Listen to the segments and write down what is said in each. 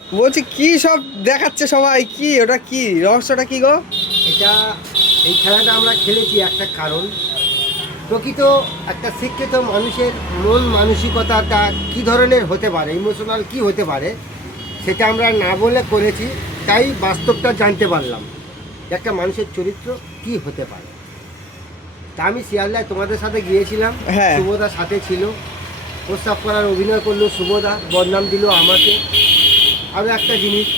বলছি কি সব দেখাচ্ছে সবাই, কি ওটা, কি রহস্যটা কি গো? এটা এই খেলাটা আমরা খেলেছি একটা কারণ, প্রকৃত একটা শিক্ষিত মানুষের মন মানসিকতাটা কী ধরনের হতে পারে, ইমোশনাল কি হতে পারে, সেটা আমরা না বলে করেছি। তাই বাস্তবটা জানতে পারলাম যে একটা মানুষের চরিত্র কি হতে পারে। তা আমি শিয়ালদায় তোমাদের সাথে গিয়েছিলাম, হ্যাঁ। শুভদার সাথে ছিল, প্রস্তাব করার অভিনয় করলো শুভদা, বদনাম দিল আমাকে। আরও একটা জিনিস,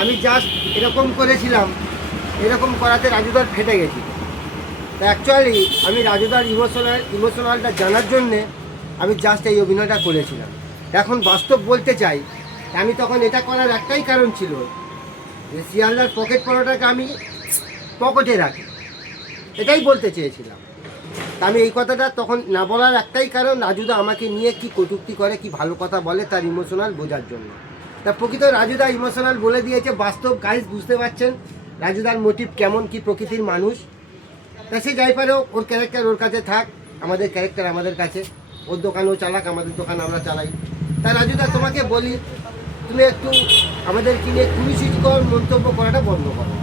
আমি জাস্ট এরকম করেছিলাম, এরকম করাতে রাজুদার ফেটে গেছিল। তা অ্যাকচুয়ালি আমি রাজুদার ইমোশনালটা জানার জন্যে আমি জাস্ট এই অভিনয়টা করেছিলাম। এখন বাস্তব বলতে চাই, আমি তখন এটা করার একটাই কারণ ছিল যে শিয়ালদার পকেট পড়াটাকে আমি পকেটে রাখি, এটাই বলতে চেয়েছিলাম। তা আমি এই কথাটা তখন না বলার একটাই কারণ, রাজুদা আমাকে নিয়ে কি কটূক্তি করে, কি ভালো কথা বলে তার ইমোশনাল বোঝার জন্য। তা প্রকৃত রাজুদা ইমোশনাল বলে দিয়েছে। বাস্তব গাইজ বুঝতে পারছেন রাজুদার মোটিভ কেমন, কি প্রকৃতির মানুষ। তা সে যাই পারে, ওর ক্যারেক্টার ওর কাছে থাক, আমাদের ক্যারেক্টার আমাদের কাছে। ওর দোকানও চালাক, আমাদের দোকান আমরা চালাই। তা রাজুদা তোমাকে বলি, তুমি একটু আমাদের কিনে কুরুচিকর মন্তব্য করাটা বন্ধ করো।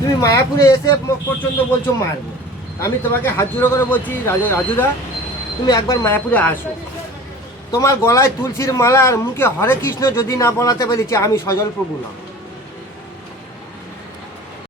তুমি মায়াপুরে এসে পর্যন্ত বলছো মারবো, আমি তোমাকে হাত জোড়ো করে বলছি রাজুদা, তুমি একবার মায়াপুরে আসো। তোমার গলায় তুলসীর মালা আর মুখে হরে কৃষ্ণ যদি না বলাতে পেরেছি, আমি সজল প্রভু না।